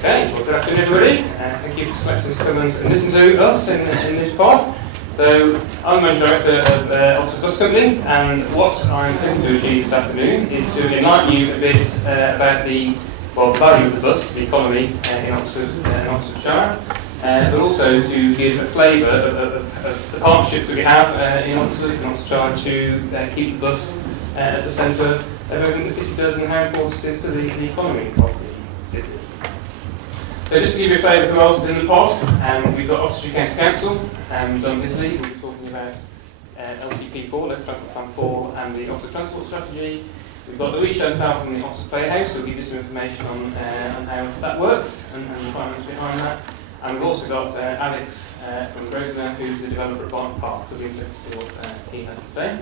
Okay, well, good afternoon everybody. Thank you for selecting to come and listen to us in this pod. So, I'm the Managing Director of Oxford Bus Company, and what I'm going to achieve this afternoon is to enlighten you a bit about the value of the bus, the economy in Oxfordshire, but also to give a flavour of the partnerships that we have in Oxfordshire to keep the bus at the centre of everything the city does and how important it is to the economy of the city. So just to give you a flavour of who else is in the pod, we've got Oxfordshire County Council, John Bisley, we'll be talking about LTP4, Local Transport Plan 4, and the Oxford Transport Strategy. We've got Louise Chantal from the Oxford Playhouse, who will give you some information on how that works and the finance behind that. And we've also got Alex from Grosvenor, who's the developer at Barton Park, who'll be interested to see what he has to say.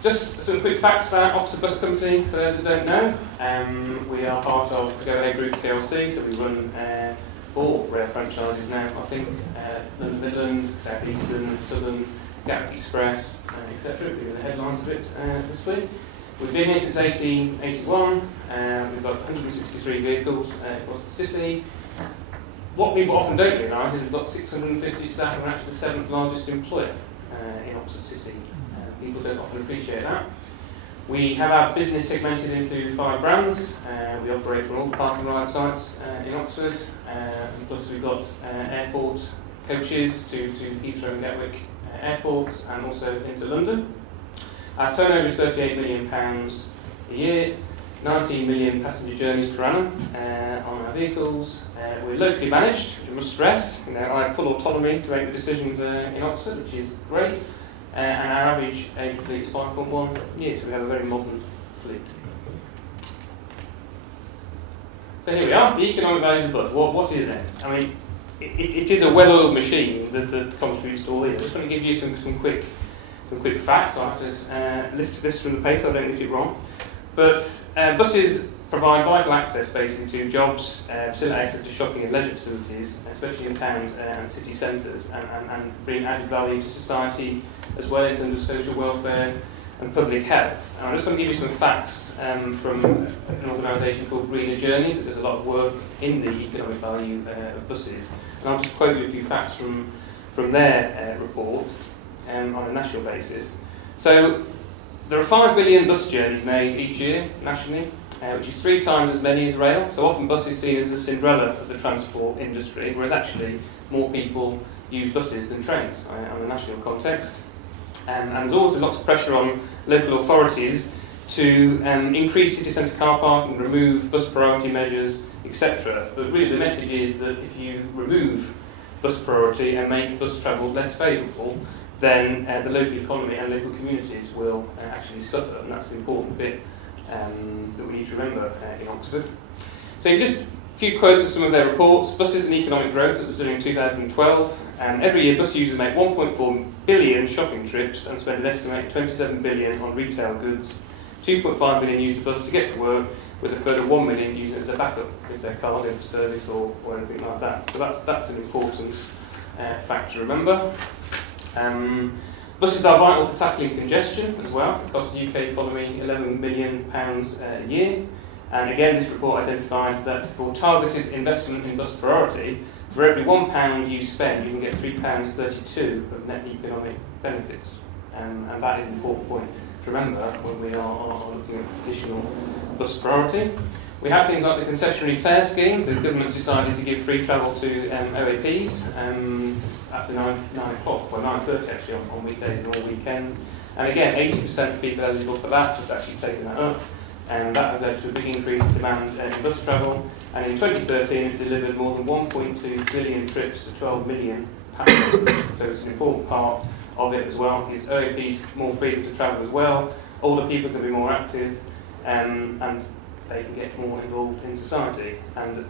Just some quick facts about Oxford Bus Company, for those who don't know. We are part of the Go Ahead Group PLC, so we run 4 rail franchises now, I think. London Midland, South Eastern, Southern, Gatwick Express, etc. We've been the headlines of it this week. We've been here since 1881. We've got 163 vehicles across the city. What people often don't realise is we've got 650 staff and we're actually the 7th largest employer in Oxford City. People don't often appreciate that. We have our business segmented into 5 brands. We operate from all the park and ride sites in Oxford. Plus we've got airport coaches to Heathrow and Gatwick airports and also into London. Our turnover is £38 million a year, 19 million passenger journeys per annum on our vehicles. We're locally managed, which I must stress. I have full autonomy to make the decisions in Oxford, which is great. And our average age of fleet is 5.1 years, so we have a very modern fleet. So here we are, the economic value of the bus. What is it then? I mean, it is a well-oiled machine that contributes to all this. I just want to give you some quick facts. I have to lift this from the paper, I don't get it wrong. But buses provide vital access basically to jobs, facilitate access to shopping and leisure facilities, especially in towns and city centres, and bring added value to society as well in terms of social welfare and public health. And I'm just going to give you some facts from an organisation called Greener Journeys that does a lot of work in the economic value of buses. And I'll just quote you a few facts from their reports on a national basis. So there are 5 billion bus journeys made each year nationally, which is 3 times as many as rail. So often bus is seen as the Cinderella of the transport industry, whereas actually more people use buses than trains on a national context. And there's also lots of pressure on local authorities to increase city centre car parking, remove bus priority measures, etc. But really the message is that if you remove bus priority and make bus travel less favourable, then the local economy and local communities will actually suffer, and that's an important bit that we need to remember in Oxford. So just a few quotes of some of their reports. Buses and economic growth that was done in 2012. Every year bus users make 1.4 billion shopping trips and spend an estimated 27 billion on retail goods. 2.5 million use the bus to get to work, with a further 1 million using it as a backup if their car's in for service or anything like that. So that's an important fact to remember. Buses are vital to tackling congestion as well. It costs the UK economy £11 million a year. And again, this report identified that for targeted investment in bus priority, for every £1 you spend, you can get £3.32 of net economic benefits. And that is an important point to remember when we are looking at additional bus priority. We have things like the concessionary fare scheme. The government's decided to give free travel to OAPs after 9 o'clock, well 9:30 actually on weekdays and all weekends. And again, 80% of people eligible for that have actually taken that up. And that has led to a big increase in demand in bus travel. And in 2013, it delivered more than 1.2 billion trips to 12 million passengers. So it's an important part of it as well. Gives OAPs more freedom to travel as well. Older people can be more active, and they can get more involved in society. And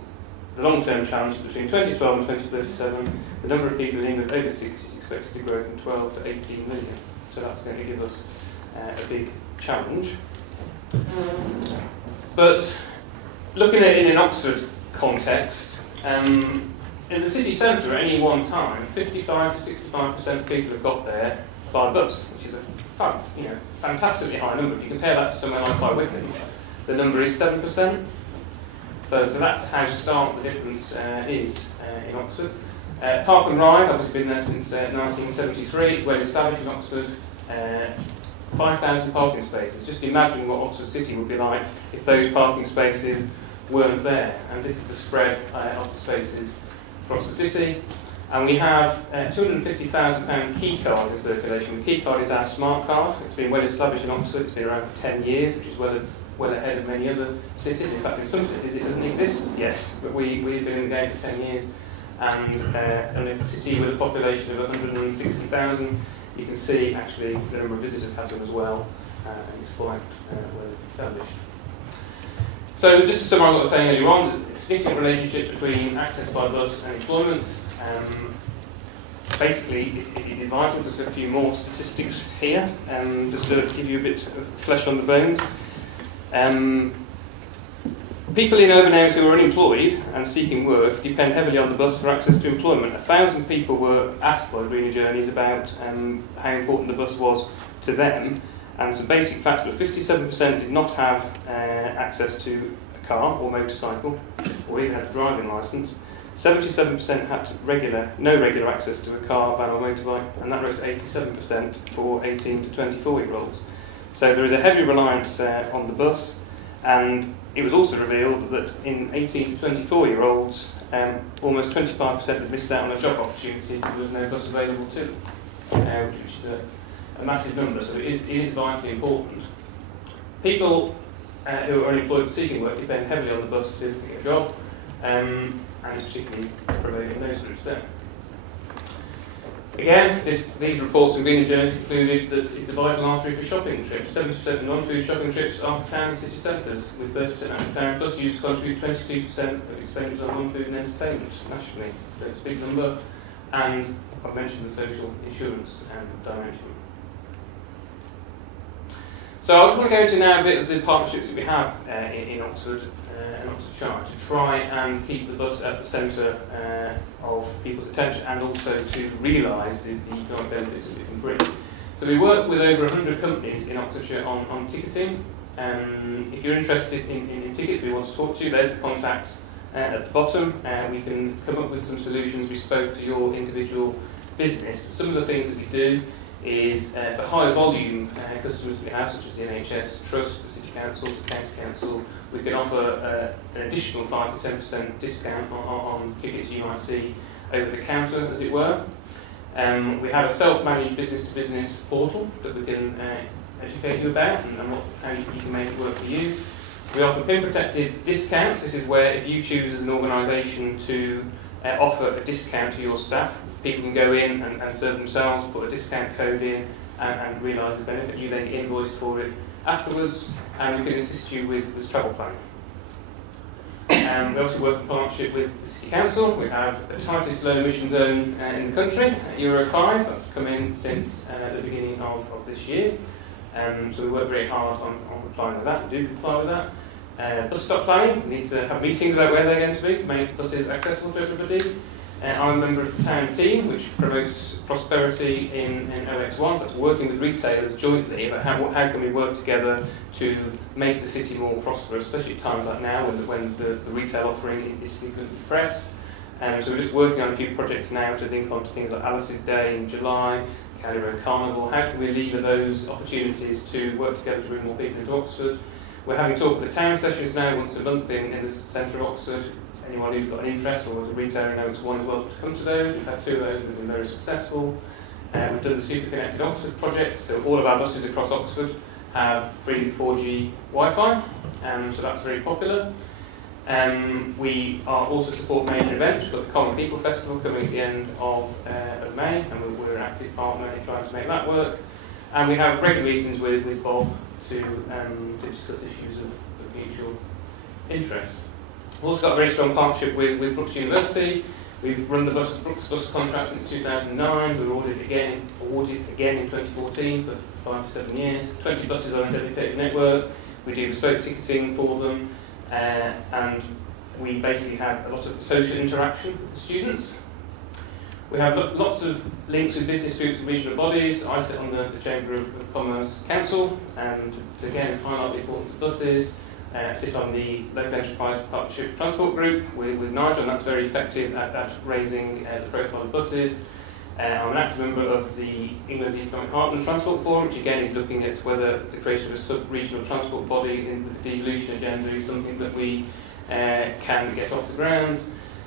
the long-term challenge is between 2012 and 2037, the number of people in England over 60 is expected to grow from 12 to 18 million. So that's going to give us a big challenge. But looking at it in an Oxford context, in the city centre at any one time, 55 to 65% of people have got there by bus, which is a fantastically high number. If you compare that to somewhere like Wickham, the number is 7%. So that's how stark the difference is in Oxford. Park and Ride, obviously been there since 1973, it's well established in Oxford. 5,000 parking spaces. Just imagine what Oxford City would be like if those parking spaces weren't there. And this is the spread of the spaces across the city. And we have £250,000 key cards in circulation. The key card is our smart card. It's been well established in Oxford. It's been around for 10 years, which is well ahead of many other cities. In fact, in some cities it doesn't exist yet, but we've been in the game for 10 years. And in a city with a population of 160,000, you can see actually the number of visitors has them as well, and it's quite well established. So just to summarise what I was saying earlier on, the significant relationship between access by bus and employment. Basically, it is vital. Just a few more statistics here, just to give you a bit of flesh on the bones. People in urban areas who are unemployed and seeking work depend heavily on the bus for access to employment. 1,000 people were asked by Greener Journeys about how important the bus was to them, and some basic facts were 57% did not have access to a car or motorcycle, or even had a driving licence. 77% had no regular access to a car, van or motorbike, and that rose to 87% for 18 to 24-year-olds. So there is a heavy reliance on the bus, and it was also revealed that in 18 to 24-year-olds, almost 25% had missed out on a job opportunity because there was no bus available to them, which is a massive number, so it is vitally important. People who are unemployed seeking work depend heavily on the bus to get a job, and it's particularly prevalent in those groups there. Again, these reports from Greener Journeys included that it's a vital artery for shopping trips. 70% of non-food shopping trips are to town and city centres, with 30% out of town, plus users contribute 22% of expenditure on non-food and entertainment nationally. So it's a big number, and I've mentioned the social insurance dimension. So I just want to go into now a bit of the partnerships that we have in Oxford and Oxfordshire to try and keep the bus at the centre of people's attention, and also to realise the economic benefits that it can bring. So we work with over 100 companies in Oxfordshire on ticketing. If you're interested in tickets, we want to talk to you. There's the contacts at the bottom. We can come up with some solutions bespoke to your individual business. Some of the things that we do is for higher volume customers that we have, such as the NHS Trust, the City Council, the County Council, we can offer an additional 5 to 10% discount on tickets you might see over the counter, as it were. We have a self-managed business-to-business portal that we can educate you about and how you can make it work for you. We offer PIN-protected discounts. This is where if you choose as an organisation to offer a discount to your staff, people can go in and serve themselves, put a discount code in and realise the benefit. You then get invoiced for it afterwards, and we can assist you with travel planning. We also work in partnership with the City Council. We have the tightest low emission zone in the country, Euro 5. That's come in since the beginning of this year. So we work very hard on complying with that. We do comply with that. Bus stop planning. We need to have meetings about where they're going to be to make buses accessible to everybody. I'm a member of the town team, which promotes prosperity in OX1, so that's working with retailers jointly about how can we work together to make the city more prosperous, especially at times like now when the retail offering is significantly depressed. So we're just working on a few projects now to link on to things like Alice's Day in July, County Road Carnival. How can we lever those opportunities to work together to bring more people into Oxford? We're having talk with the town sessions now once a month in the centre of Oxford. Anyone who's got an interest or is a retailer in OX1 is welcome to come to those. We've had 2 of those that have been very successful. We've done the Super Connected Oxford project, so all of our buses across Oxford have free 4G Wi-Fi, so that's very popular. We are also support major events. We've got the Common People Festival coming at the end of May, and we're an active partner in trying to make that work. And we have regular meetings with Bob to discuss issues of mutual interest. We've also got a very strong partnership with Brookes University. We've run the Brookes bus contract since 2009. We were awarded again in 2014 for 5 to 7 years. 20 buses on a dedicated network. We do bespoke ticketing for them, and we basically have a lot of social interaction with the students. We have lots of links with business groups and regional bodies. I sit on the Chamber of Commerce Council, and to again highlight the importance of buses. sit on the Local Enterprise Partnership Transport Group with Nigel, and that's very effective at raising the profile of buses. I'm an active member of the England's Economic Heartland Transport Forum, which again is looking at whether the creation of a sub-regional transport body with the devolution agenda is something that we can get off the ground.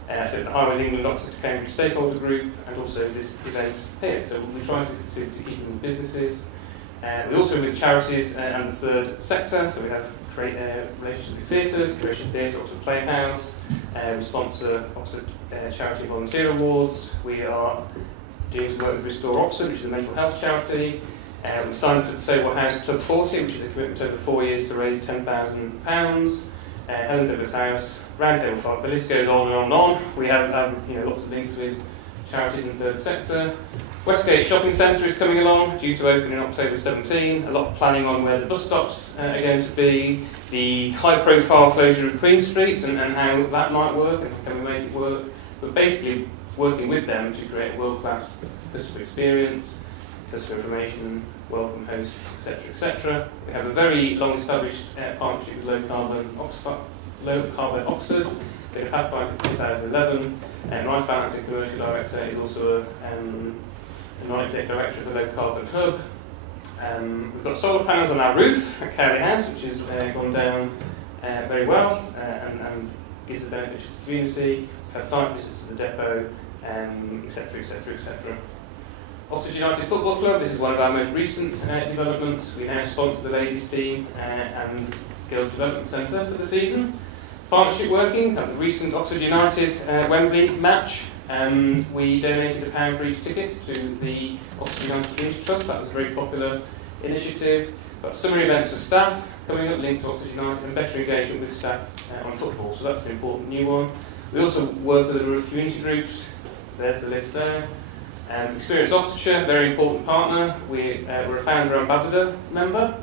So the Highways England Oxford to Cambridge Stakeholder Group, and also this event here. So we try to keep them in businesses. We also with charities and the third sector, so we have relations with theatres, Creation Theatre, Oxford Playhouse. We sponsor Oxford Charity Volunteer Awards. We are doing some work with Restore Oxford, which is a mental health charity. We signed up to the Sober House Club 40, which is a commitment over 4 years to raise £10,000. Helen Douglas House, Roundtable 5, the list goes on and on and on. We have lots of links with charities in the third sector. Westgate Shopping Centre is coming along, due to open in October 17. A lot of planning on where the bus stops are going to be. The high-profile closure of Queen Street and how that might work and can we make it work. But basically working with them to create a world-class customer experience, customer information, welcome hosts, etc., etc. We have a very long-established partnership with Low Carbon Oxford. They have Pathfinder in 2011. My finance and commercial director is also a non-exec director of the Low Carbon Hub. We've got solar panels on our roof at Cowley House, which has gone down very well and gives a benefit to the community. We've had site visits to the depot, etc., etc., etc. Oxford United Football Club, this is one of our most recent developments. We now sponsor the ladies team and Girls Development Centre for the season. Partnership working at the recent Oxford United Wembley match. We donated £1 for each ticket to the Oxford United Community Trust. That was a very popular initiative. Got summer events for staff coming up linked to Oxford United and better engagement with staff on football. So that's an important new one. We also work with a number of community groups. There's the list there. Experience Oxfordshire, very important partner. We're a founder ambassador member.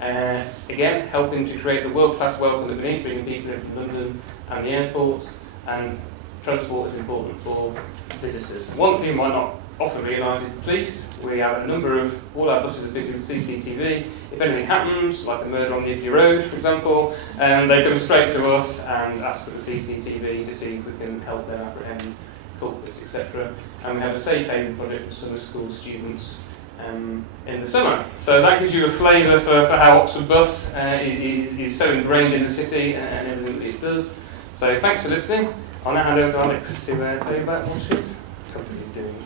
Again, helping to create the world-class welcome that we need, bringing people in from London and the airports, and transport is important for visitors. One thing you might not often realise is the police. We have a number of, all our buses are fitted with CCTV. If anything happens, like a murder on the Ivy Road, for example, they come straight to us and ask for the CCTV to see if we can help them apprehend culprits, etc. And we have a safe haven project for summer school students in the summer. So that gives you a flavour for how Oxford Bus is so ingrained in the city and everything that it does. So thanks for listening. I'll now hand over to Alex to tell you about what his company is doing.